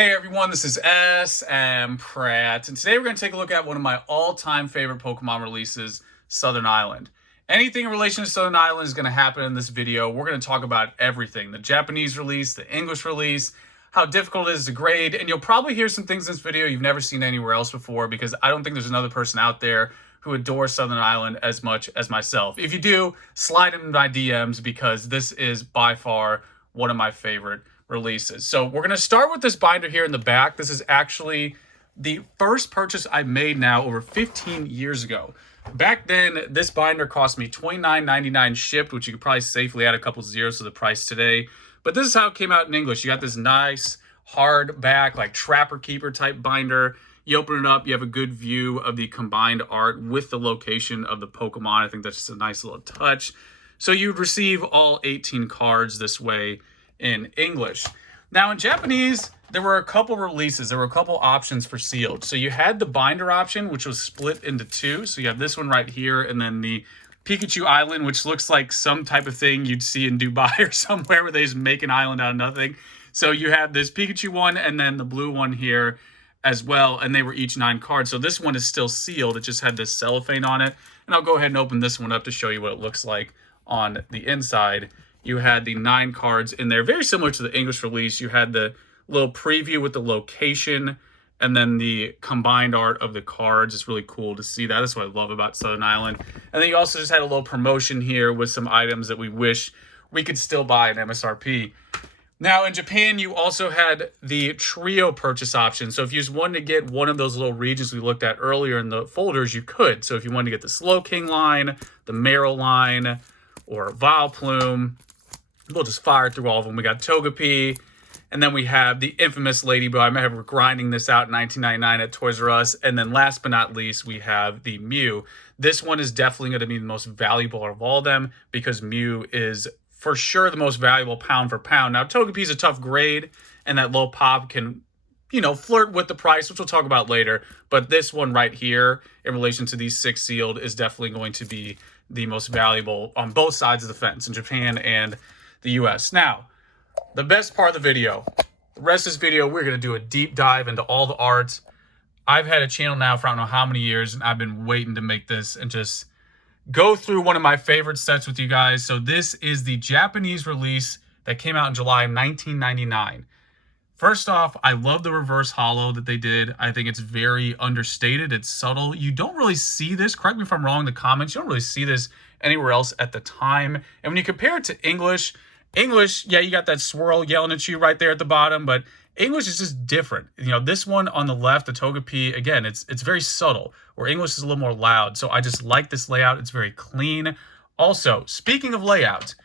Hey everyone, this is smpratte, and today we're going to take a look at one of my all-time favorite Pokemon releases, Southern Island. Anything in relation to Southern Island is going to happen in this video. We're going to talk about everything, the Japanese release, the English release, how difficult it is to grade, and you'll probably hear some things in this video you've never seen anywhere else before because I don't think there's another person out there who adores Southern Island as much as myself. If you do, slide in my DMs because this is by far one of my favorite releases. So we're going to start with this binder here in the back. This is actually the first purchase I made now over 15 years ago. Back then, this binder cost me $29.99 shipped, which you could probably safely add a couple zeros to the price today. But this is how it came out in English. You got this nice hardback, like Trapper Keeper type binder. You open it up, you have a good view of the combined art with the location of the Pokemon. I think that's just a nice little touch. So you'd receive all 18 cards this way in English. Now in Japanese, there were a couple releases. There were a couple options for sealed. So you had the binder option, which was split into two. So you have this one right here, and then the Pikachu Island, which looks like some type of thing you'd see in Dubai or somewhere where they just make an island out of nothing. So you have this Pikachu one and then the blue one here as well, and they were each 9 cards. So this one is still sealed. It just had this cellophane on it. And I'll go ahead and open this one up to show you what it looks like on the inside. You had the 9 cards in there, very similar to the English release. You had the little preview with the location and then the combined art of the cards. It's really cool to see that. That's what I love about Southern Island. And then you also just had a little promotion here with some items that we wish we could still buy at MSRP. Now, in Japan, you also had the trio purchase option. So if you just wanted to get one of those little regions we looked at earlier in the folders, you could. So if you wanted to get the Slowking line, the Marill line, or Vileplume, we'll just fire through all of them. We got Togepi, and then we have the infamous Ladybug. I remember grinding this out in 1999 at Toys R Us. And then last but not least, we have the Mew. This one is definitely going to be the most valuable of all of them because Mew is for sure the most valuable pound for pound. Now, Togepi is a tough grade, and that low pop can, flirt with the price, which we'll talk about later. But this one right here, in relation to these 6 sealed, is definitely going to be the most valuable on both sides of the fence, in Japan and the US. Now, the best part of the video, the rest of this video, we're going to do a deep dive into all the art. I've had a channel now for I don't know how many years, and I've been waiting to make this and just go through one of my favorite sets with you guys. So this is the Japanese release that came out in July of 1999. First off, I love the reverse holo that they did. I think it's very understated. It's subtle. You don't really see this. Correct me if I'm wrong in the comments. You don't really see this anywhere else at the time. And when you compare it to English, yeah, you got that swirl yelling at you right there at the bottom, but English is just different. This one on the left, the Togepi, again, it's very subtle, where English is a little more loud. So I just like this layout. It's very clean. Also, speaking of layout,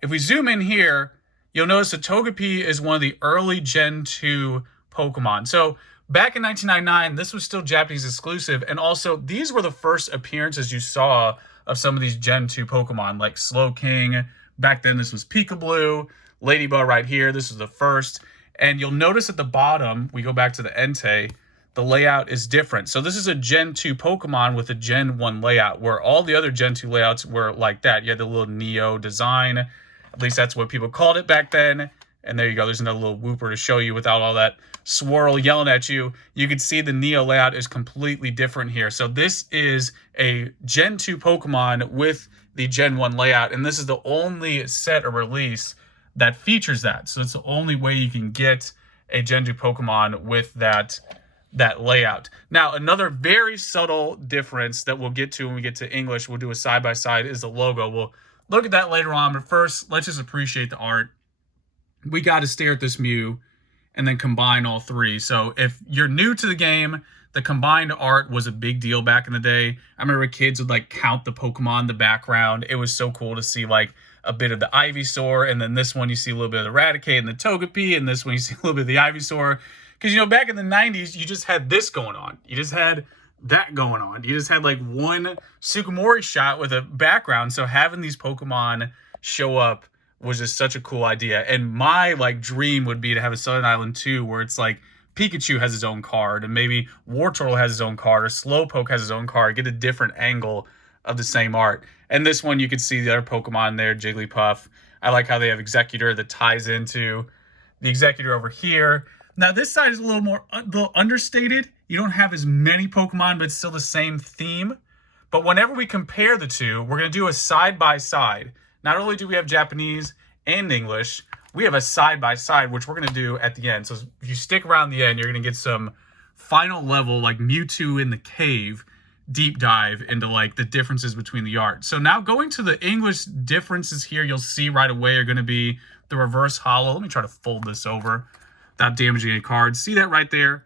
if we zoom in here, you'll notice that Togepi is one of the early Gen 2 Pokemon. So back in 1999, this was still Japanese exclusive. And also, these were the first appearances you saw of some of these Gen 2 Pokemon, like Slowking. Back then, this was Pikablu. Ladybug right here. This was the first. And you'll notice at the bottom, we go back to the Entei, the layout is different. So this is a Gen 2 Pokemon with a Gen 1 layout, where all the other Gen 2 layouts were like that. You had the little Neo design. At least that's what people called it back then. And there you go. There's another little whooper to show you without all that swirl yelling at you. You can see the Neo layout is completely different here. So this is a Gen 2 Pokemon with the Gen 1 layout. And this is the only set or release that features that. So it's the only way you can get a Gen 2 Pokemon with that layout. Now, another very subtle difference that we'll get to when we get to English, we'll do a side-by-side, is the logo. We'll look at that later on, but first, let's just appreciate the art. We got to stare at this Mew and then combine all 3. So if you're new to the game, the combined art was a big deal back in the day. I remember kids would count the Pokemon in the background. It was so cool to see a bit of the Ivysaur, and then this one you see a little bit of the Raticate and the Togepi, and this one you see a little bit of the Ivysaur. Because, back in the 90s, you just had this going on. You just had that going on. You just had one Sukamori shot with a background. So having these Pokemon show up was just such a cool idea. And my dream would be to have a Southern Island 2 where it's Pikachu has his own card, and maybe Wartortle has his own card, or Slowpoke has his own card. Get a different angle of the same art. And this one, you can see the other Pokemon there, Jigglypuff. I like how they have Executor that ties into the Executor over here. Now this side is a little understated. You don't have as many Pokemon, but it's still the same theme. But whenever we compare the two, we're going to do a side-by-side. Not only do we have Japanese and English, we have a side-by-side, which we're going to do at the end. So if you stick around the end, you're going to get some final level, like Mewtwo in the cave, deep dive into like the differences between the art. So now going to the English differences here, you'll see right away are going to be the reverse holo. Let me try to fold this over without damaging any cards. See that right there?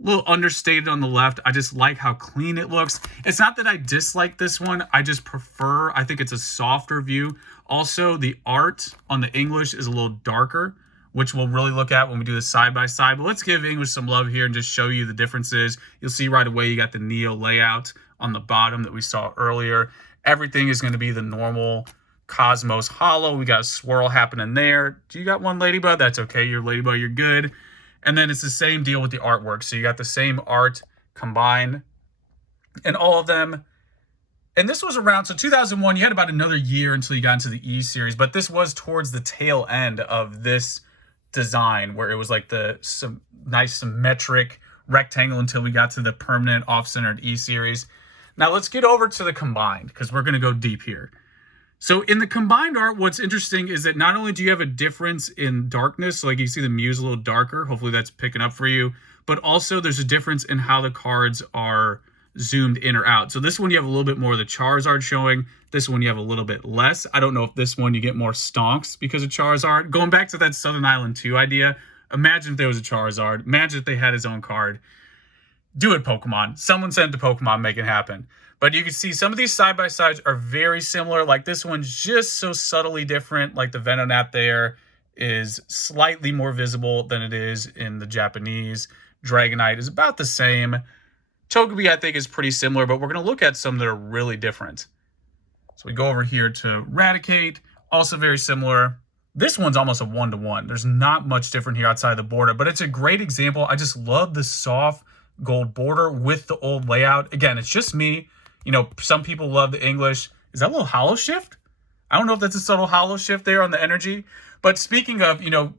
A little understated on the left. I just like how clean it looks. It's not that I dislike this one. I just prefer, I think it's a softer view. Also, the art on the English is a little darker, which we'll really look at when we do this side by side. But let's give English some love here and just show you the differences. You'll see right away you got the Neo layout on the bottom that we saw earlier. Everything is going to be the normal Cosmos holo. We got a swirl happening there. Do you got one Ladybug? That's okay. You're Ladybug. You're good. And then it's the same deal with the artwork. So you got the same art combined in all of them. And this was around, so 2001, you had about another year until you got into the E series. But this was towards the tail end of this design where it was like some nice symmetric rectangle until we got to the permanent off-centered E series. Now let's get over to the combined because we're going to go deep here. So in the combined art, what's interesting is that not only do you have a difference in darkness, like you see the Mew's a little darker, hopefully that's picking up for you, but also there's a difference in how the cards are zoomed in or out. So this one you have a little bit more of the Charizard showing, this one you have a little bit less. I don't know if this one you get more stonks because of Charizard. Going back to that Southern Island 2 idea, imagine if there was a Charizard, imagine if they had his own card. Do it, Pokemon. Someone send it to Pokemon, make it happen. But you can see some of these side-by-sides are very similar. Like this one's just so subtly different. Like the Venonat there is slightly more visible than it is in the Japanese. Dragonite is about the same. Togepi, I think, is pretty similar, but we're going to look at some that are really different. So we go over here to Eradicate, also very similar. This one's almost a one-to-one. There's not much different here outside the border, but it's a great example. I just love the soft gold border with the old layout. Again, it's just me. You know, some people love the English. Is that a little hollow shift? I don't know if that's a subtle hollow shift there on the energy. But speaking of, you know,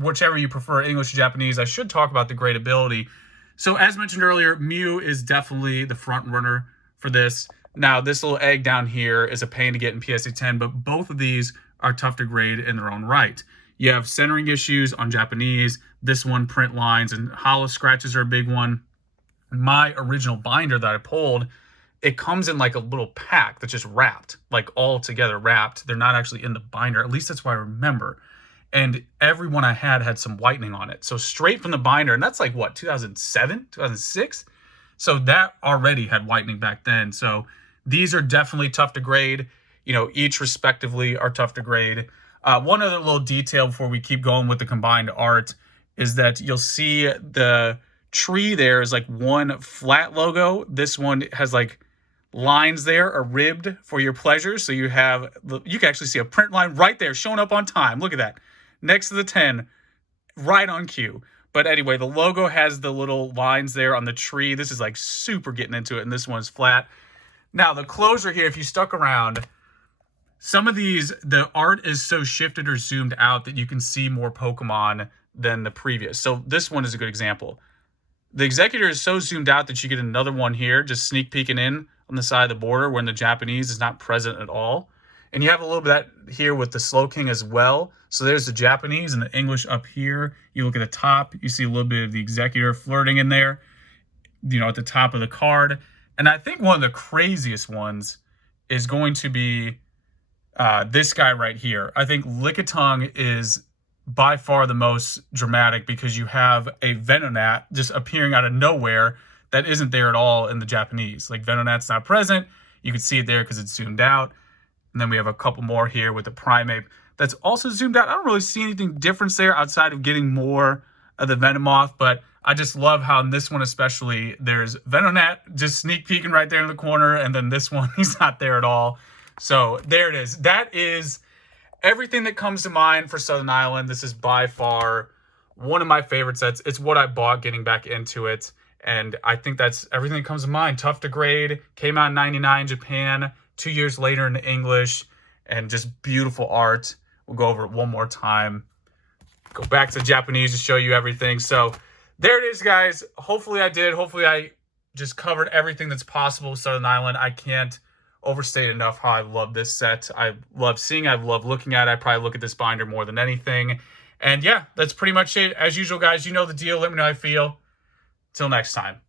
whichever you prefer, English or Japanese, I should talk about the great ability. So as mentioned earlier, Mew is definitely the front runner for this. Now, this little egg down here is a pain to get in PSA 10, but both of these are tough to grade in their own right. You have centering issues on Japanese. This one, print lines and hollow scratches are a big one. My original binder that I pulled, it comes in like a little pack that's just wrapped, like all together wrapped. They're not actually in the binder. At least that's what I remember. And every one I had some whitening on it. So straight from the binder, and that's like what, 2007, 2006? So that already had whitening back then. So these are definitely tough to grade. You know, each respectively are tough to grade. One other little detail before we keep going with the combined art is that you'll see the tree there is like one flat logo. This one has like lines there are ribbed for your pleasure. So you can actually see a print line right there showing up on time. Look at that. Next to the 10, right on cue. But anyway, the logo has the little lines there on the tree. This is like super getting into it, and this one's flat. Now, the closure here, if you stuck around, some of these, the art is so shifted or zoomed out that you can see more Pokemon than the previous. So this one is a good example. The Executor is so zoomed out that you get another one here, just sneak peeking in on the side of the border, when the Japanese is not present at all. And you have a little bit of that here with the Slowking as well. So there's the Japanese and the English up here. You look at the top, you see a little bit of the Executor flirting in there, you know, at the top of the card. And I think one of the craziest ones is going to be this guy right here. I think Lickitung is by far the most dramatic because you have a Venonat just appearing out of nowhere that isn't there at all in the Japanese. Like Venonat's not present. You can see it there because it's zoomed out. And then we have a couple more here with the Primeape that's also zoomed out. I don't really see anything different there outside of getting more of the Venomoth, but I just love how in this one especially, there's Venonat just sneak peeking right there in the corner, and then this one, he's not there at all. So there it is. That is everything that comes to mind for Southern Island. This is by far one of my favorite sets. It's what I bought getting back into it, and I think that's everything that comes to mind. Tough to grade, came out in '99 Japan, 2 years later in English, and just beautiful art. We'll go over it one more time. Go back to Japanese to show you everything. So there it is, guys. Hopefully I did. Hopefully I just covered everything that's possible with Southern Island. I can't overstate enough how I love this set. I love seeing it. I love looking at it. I probably look at this binder more than anything. And yeah, that's pretty much it. As usual, guys, you know the deal. Let me know how you feel. Till next time.